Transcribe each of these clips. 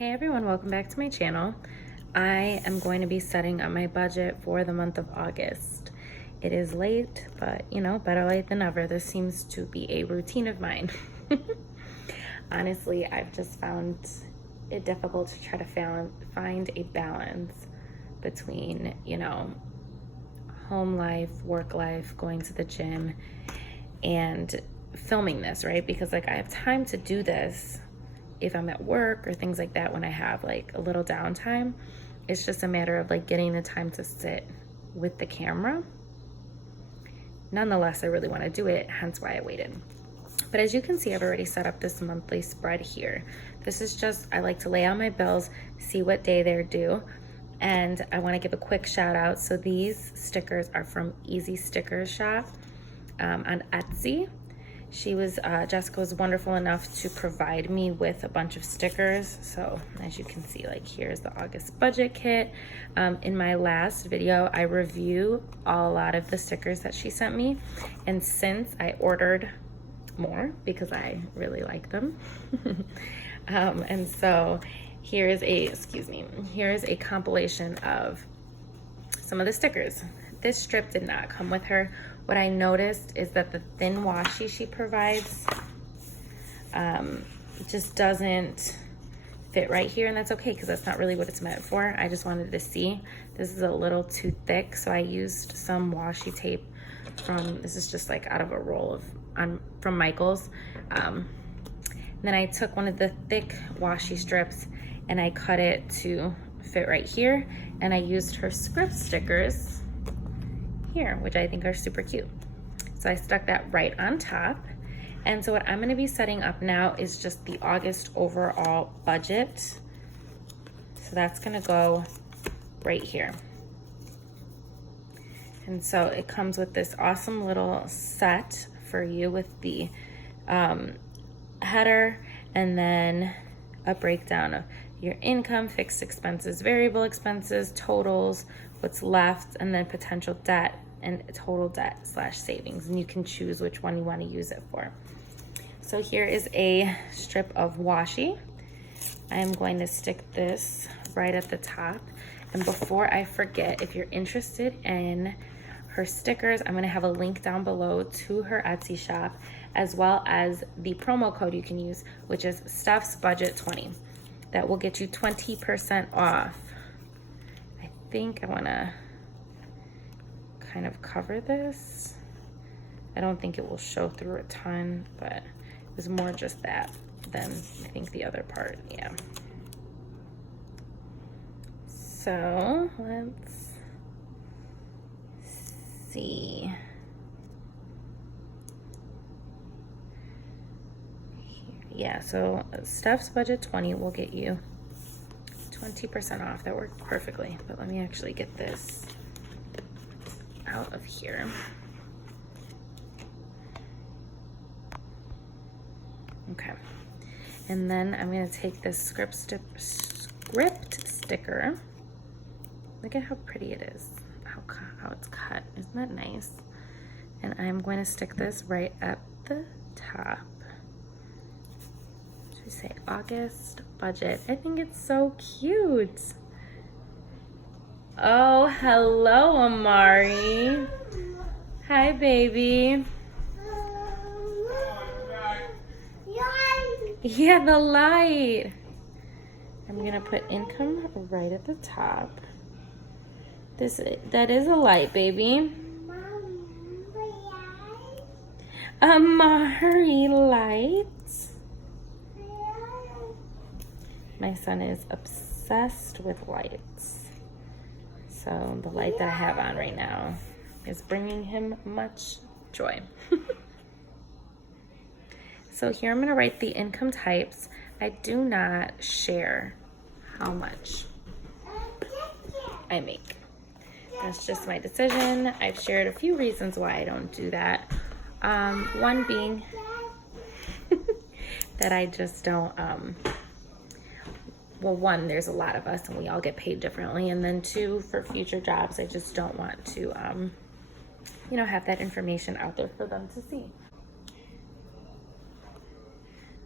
Hey everyone, welcome back to my channel. I am going to be setting up my budget for the month of August. It is late, but you know, better late than never. This seems to be a routine of mine. Honestly, I've just found it difficult to try to find a balance between, you know, home life, work life, going to the gym, and filming this, right? Because like I have time to do this if I'm at work or things like that when I have like a little downtime. It's just a matter of like getting the time to sit with the camera. Nonetheless, I really want to do it, hence why I waited. But as you can see, I've already set up this monthly spread here. This is just, I like to lay out my bills, see what day they're due, and I want to give a quick shout out. So these stickers are from EzStickersStudio on Etsy. Jessica was wonderful enough to provide me with a bunch of stickers. So as you can see, like here's the August budget kit. In my last video, I review a lot of the stickers that she sent me. And since I ordered more because I really like them. And so here's a compilation of some of the stickers. This strip did not come with her. What I noticed is that the thin washi she provides just doesn't fit right here, and that's okay because that's not really what it's meant for. I just wanted to see. This is a little too thick, so I used some washi tape this is just like out of a roll from Michael's. Then I took one of the thick washi strips and I cut it to fit right here, and I used her script stickers here, which I think are super cute. So I stuck that right on top. And so what I'm gonna be setting up now is just the August overall budget. So that's gonna go right here. And so it comes with this awesome little set for you with the header, and then a breakdown of your income, fixed expenses, variable expenses, totals, what's left, and then potential debt and total debt / savings. And you can choose which one you want to use it for. So here is a strip of washi. I am going to stick this right at the top. And before I forget, if you're interested in her stickers, I'm going to have a link down below to her Etsy shop, as well as the promo code you can use, which is StuffsBudget20. That will get you 20% off. I think I want to kind of cover this. I don't think it will show through a ton, but it was more just that than I think the other part. Yeah. So let's see. Yeah, so Stuff's Budget 20 will get you 20% off. That worked perfectly, but let me actually get this out of here. Okay, and then I'm going to take this script sticker. Look at how pretty it is, how it's cut. Isn't that nice? And I'm going to stick this right at the top. Should we say August budget? I think it's so cute. Oh, hello, Amari. Hi, baby. Yeah, the light. I'm gonna put income right at the top. That is a light, baby. Amari lights. My son is obsessed with lights. So the light that I have on right now is bringing him much joy. So here I'm going to write the income types. I do not share how much I make. That's just my decision. I've shared a few reasons why I don't do that. One being that I just don't, well, one, there's a lot of us and we all get paid differently. And then two, for future jobs, I just don't want to, you know, have that information out there for them to see.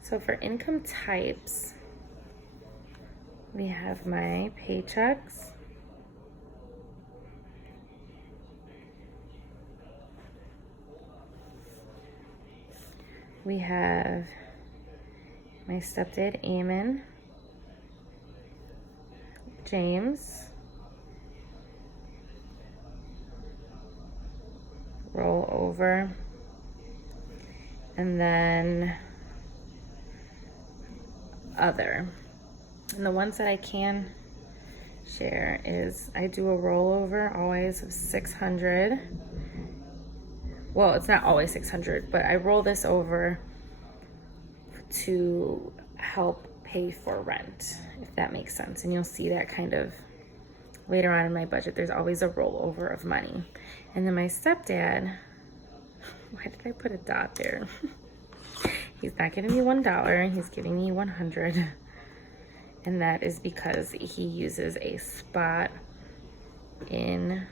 So for income types, We have my paychecks. We have my stepdad, Eamon, James, roll over, and then other. And the ones that I can share is I do a rollover always of 600. Well, it's not always 600, but I roll this over to help pay for rent, if that makes sense. And you'll see that kind of later on in my budget. There's always a rollover of money. And then my stepdad, why did I put a dot there? He's not giving me $1, he's giving me 100. And that is because he uses a spot in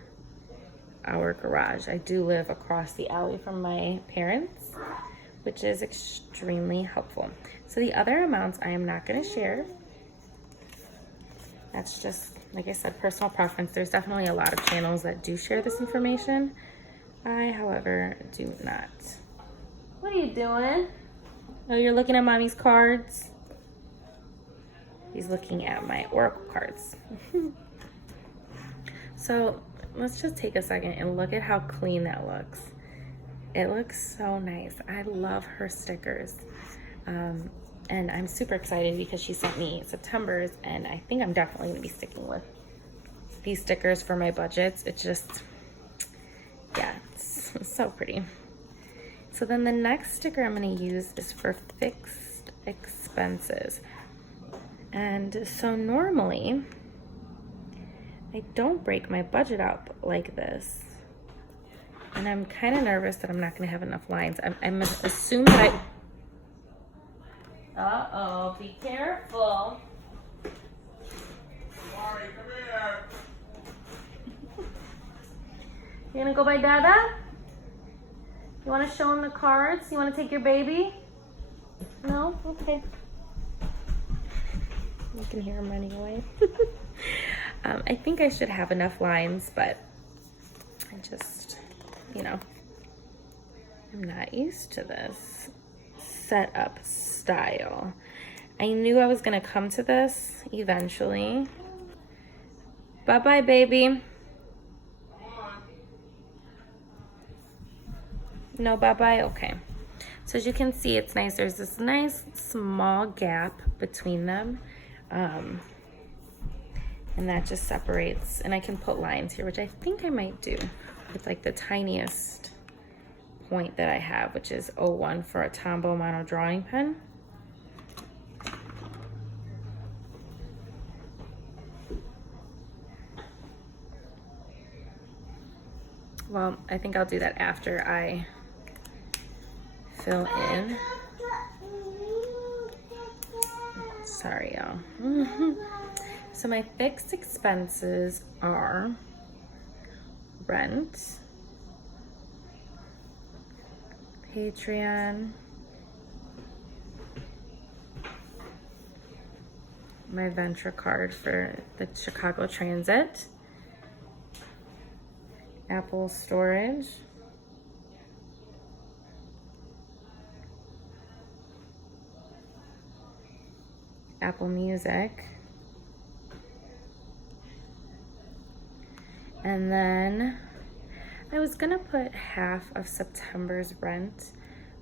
our garage. I do live across the alley from my parents, which is extremely helpful. So the other amounts I am not going to share. That's just, like I said, personal preference. There's definitely a lot of channels that do share this information. I, however, do not. What are you doing? Oh, you're looking at mommy's cards? He's looking at my oracle cards. So let's just take a second and look at how clean that looks. It looks so nice. I love her stickers. And I'm super excited because she sent me September's, and I think I'm definitely gonna be sticking with these stickers for my budgets. It's just, yeah, it's so pretty. So then the next sticker I'm gonna use is for fixed expenses. And so normally, I don't break my budget up like this. And I'm kind of nervous that I'm not gonna have enough lines. I'm assume that uh-oh, be careful. Sorry, come here. You're gonna go by Dada? You wanna show him the cards? You wanna take your baby? No? Okay. You can hear him running away. I think I should have enough lines, but I just, you know, I'm not used to this setup style. I knew I was gonna come to this eventually. Bye-bye, baby. No bye-bye? Okay. So as you can see, it's nice. There's this nice small gap between them. And that just separates, and I can put lines here, which I think I might do with like the tiniest point that I have, which is 01 for a Tombow mono drawing pen. Well, I think I'll do that after I fill in. Sorry, y'all. So my fixed expenses are rent, Patreon, my Venture card for the Chicago Transit, Apple storage, Apple Music, and then I was gonna put half of September's rent,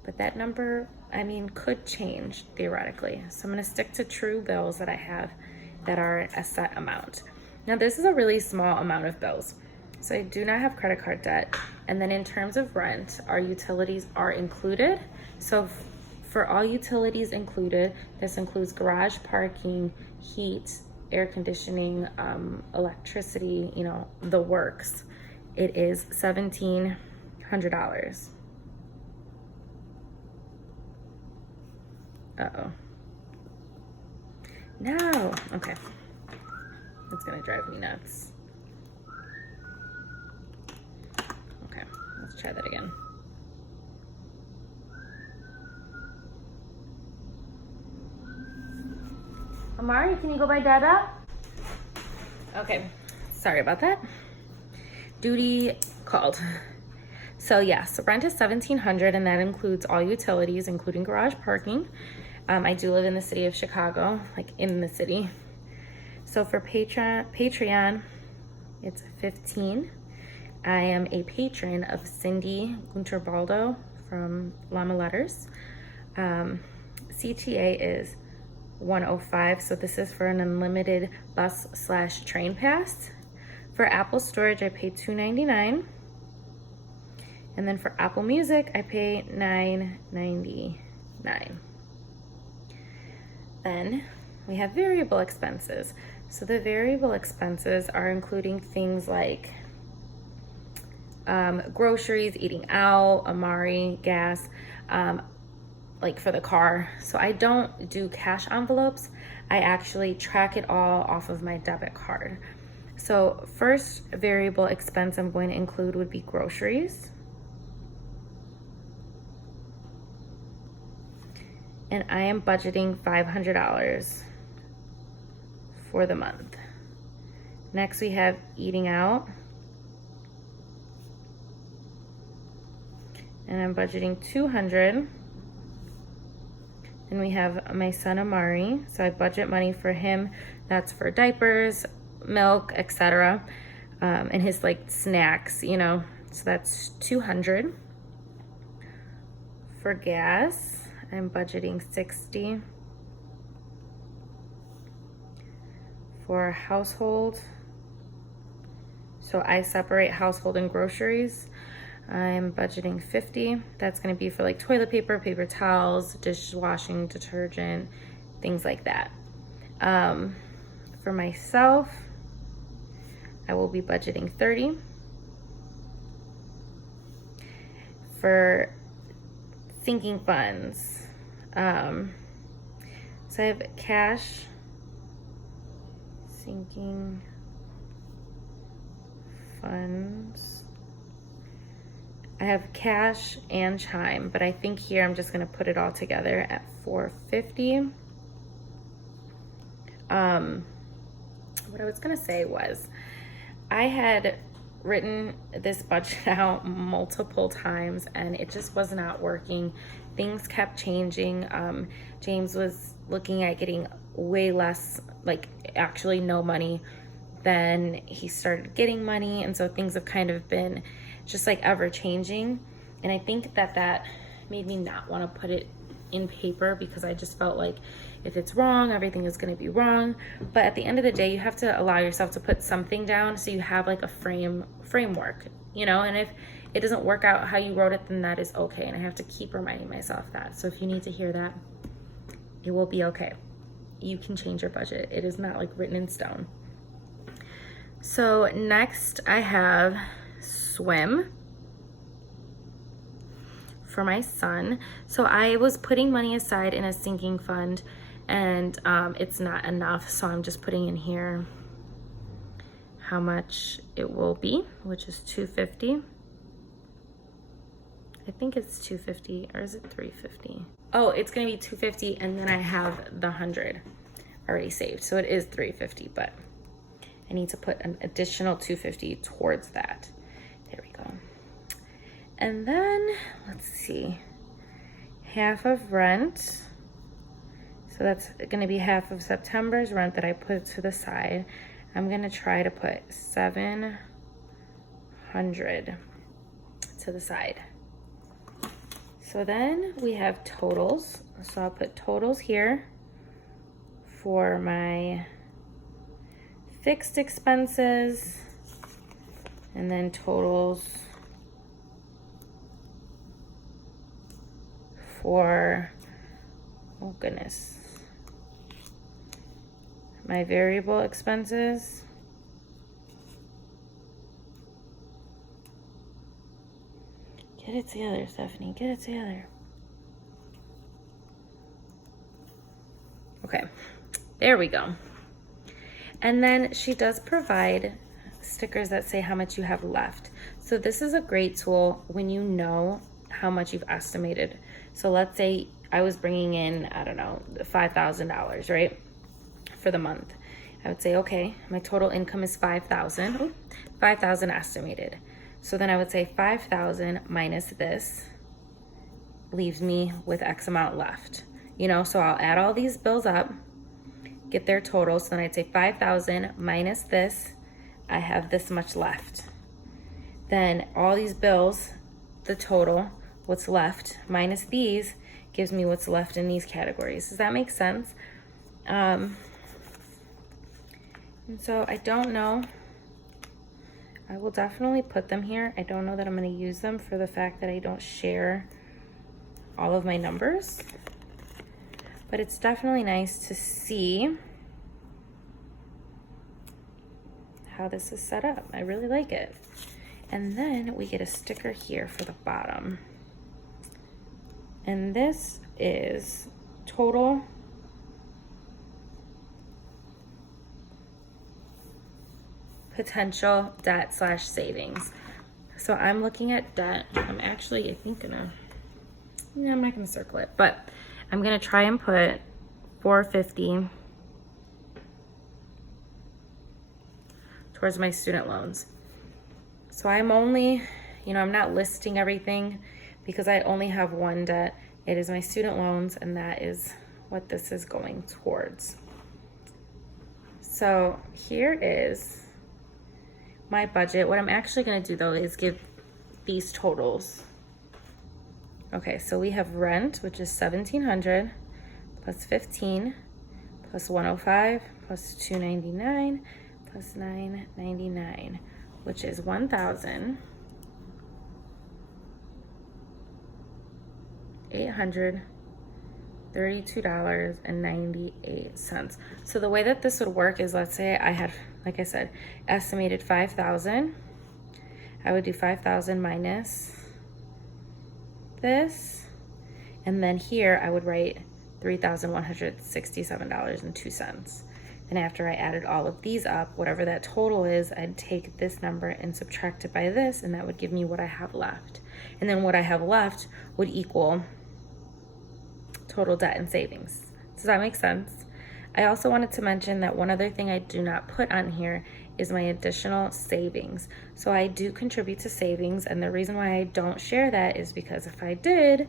but that number, I mean, could change theoretically. So I'm gonna stick to true bills that I have that are a set amount. Now this is a really small amount of bills. So I do not have credit card debt. And then in terms of rent, our utilities are included. So for all utilities included, this includes garage parking, heat, air conditioning, electricity, you know, the works. It is $1,700. Uh-oh. No, okay. It's gonna drive me nuts. Okay, let's try that again. Amari, can you go by Dada? Okay, sorry about that. Duty called. So yes, rent is $1,700 and that includes all utilities, including garage parking. I do live in the city of Chicago, like in the city. So for Patreon, it's $15. I am a patron of Cindy Gunterbaldo from Llama Letters. CTA is $105, so this is for an unlimited bus/train pass. For Apple storage, I pay $2.99. And then for Apple Music, I pay $9.99. Then we have variable expenses. So the variable expenses are including things like groceries, eating out, Amari, gas, like for the car. So I don't do cash envelopes. I actually track it all off of my debit card. So first variable expense I'm going to include would be groceries. And I am budgeting $500 for the month. Next we have eating out. And I'm budgeting $200. And we have my son Amari. So I budget money for him. That's for diapers, milk, etc. And his like snacks, you know. So that's $200. For gas, I'm budgeting $60. For household, so I separate household and groceries. I'm budgeting $50. That's gonna be for like toilet paper, paper towels, dishwashing detergent, things like that. For myself, I will be budgeting $30. For sinking funds, so I have cash, sinking funds. I have cash and chime, but I think here I'm just gonna put it all together at $450. What I was gonna say was, I had written this budget out multiple times and it just was not working. Things kept changing. James was looking at getting way less, like actually no money. Then he started getting money, and so things have kind of been just like ever changing. And I think that that made me not want to put it in paper because I just felt like if it's wrong, everything is going to be wrong. But at the end of the day, you have to allow yourself to put something down so you have like a framework, you know. And if it doesn't work out how you wrote it, then that is okay. And I have to keep reminding myself that. So if you need to hear that, it will be okay. You can change your budget. It is not like written in stone. So next I have swim for my son. So I was putting money aside in a sinking fund and it's not enough. So I'm just putting in here how much it will be, which is $250. I think it's $250, or is it $350? Oh, it's gonna be $250, and then I have the $100 already saved. So it is $350, but I need to put an additional $250 towards that. There we go. And then, let's see, half of rent. So that's gonna be half of September's rent that I put to the side. I'm gonna try to put $700 to the side. So then we have totals. So I'll put totals here for my fixed expenses, and then totals for, oh goodness, my variable expenses. Get it together, Stephanie, get it together. Okay, there we go. And then she does provide stickers that say how much you have left. So this is a great tool when you know how much you've estimated. So let's say I was bringing in, I don't know, $5,000, right? for the month. I would say, okay, my total income is 5,000, 5,000 estimated. So then I would say 5,000 minus this leaves me with X amount left. You know, so I'll add all these bills up, get their total. So then I'd say 5,000 minus this, I have this much left. Then all these bills, the total, what's left minus these gives me what's left in these categories. Does that make sense? And so I don't know. I will definitely put them here. I don't know that I'm going to use them for the fact that I don't share all of my numbers. But it's definitely nice to see how this is set up. I really like it. And then we get a sticker here for the bottom. And this is total potential debt / savings. So I'm looking at debt. I'm actually, I think I'm not gonna circle it, but I'm gonna try and put 450 towards my student loans. So I'm only, I'm not listing everything because I only have one debt. It is my student loans, and that is what this is going towards. So here is my budget. What I'm actually going to do though is give these totals. Okay, so we have rent, which is $1,700 plus 15 plus 105 plus 299 plus 999, which is $1,832.98. So the way that this would work is, let's say I had, like I said, estimated 5,000. I would do 5,000 minus this, and then here I would write $3,167.02. And after I added all of these up, whatever that total is, I'd take this number and subtract it by this, and that would give me what I have left. And then what I have left would equal total debt and savings. Does that make sense? I also wanted to mention that one other thing I do not put on here is my additional savings. So I do contribute to savings, and the reason why I don't share that is because if I did,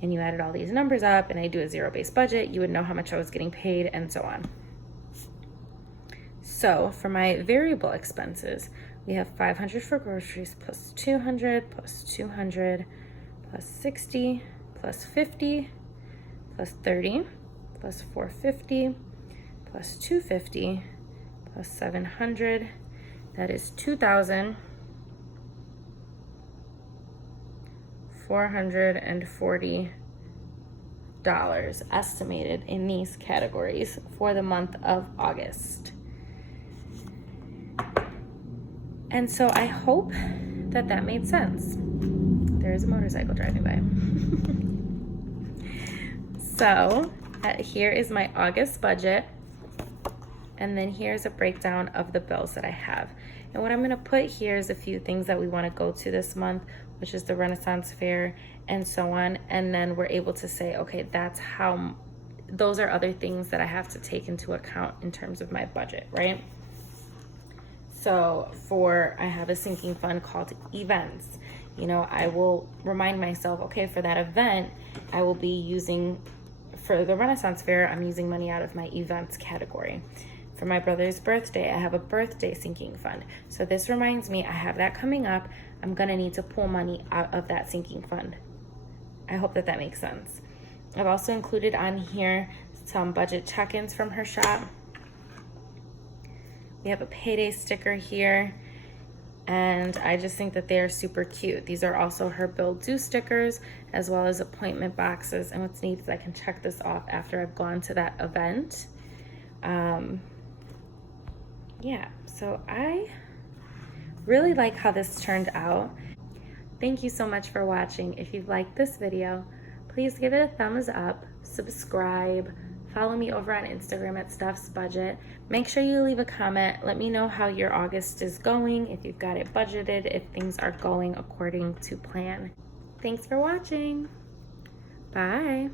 and you added all these numbers up, and I do a zero-based budget, you would know how much I was getting paid, and so on. So for my variable expenses, we have $500 for groceries plus $200 plus $200 plus $60 plus $50 plus $30 plus $450 plus $250 plus $700. That is $2,440 estimated in these categories for the month of August. And so I hope that that made sense. There's a motorcycle driving by. So here is my August budget. And then here's a breakdown of the bills that I have. And what I'm gonna put here is a few things that we wanna go to this month, which is the Renaissance Fair and so on. And then we're able to say, okay, that's how, those are other things that I have to take into account in terms of my budget, right? So I have a sinking fund called events. I will remind myself, okay, for that event, I will be using, for the Renaissance Fair, I'm using money out of my events category. For my brother's birthday, I have a birthday sinking fund. So this reminds me, I have that coming up. I'm gonna need to pull money out of that sinking fund. I hope that that makes sense. I've also included on here some budget check-ins from her shop. We have a payday sticker here, and I just think that they are super cute. These are also her bill due stickers, as well as appointment boxes. And what's neat is I can check this off after I've gone to that event. Yeah, so I really like how this turned out. Thank you so much for watching. If you've liked this video, please give it a thumbs up, subscribe, follow me over on Instagram at Steph's Budget. Make sure you leave a comment. Let me know how your August is going, if you've got it budgeted, if things are going according to plan. Thanks for watching. Bye.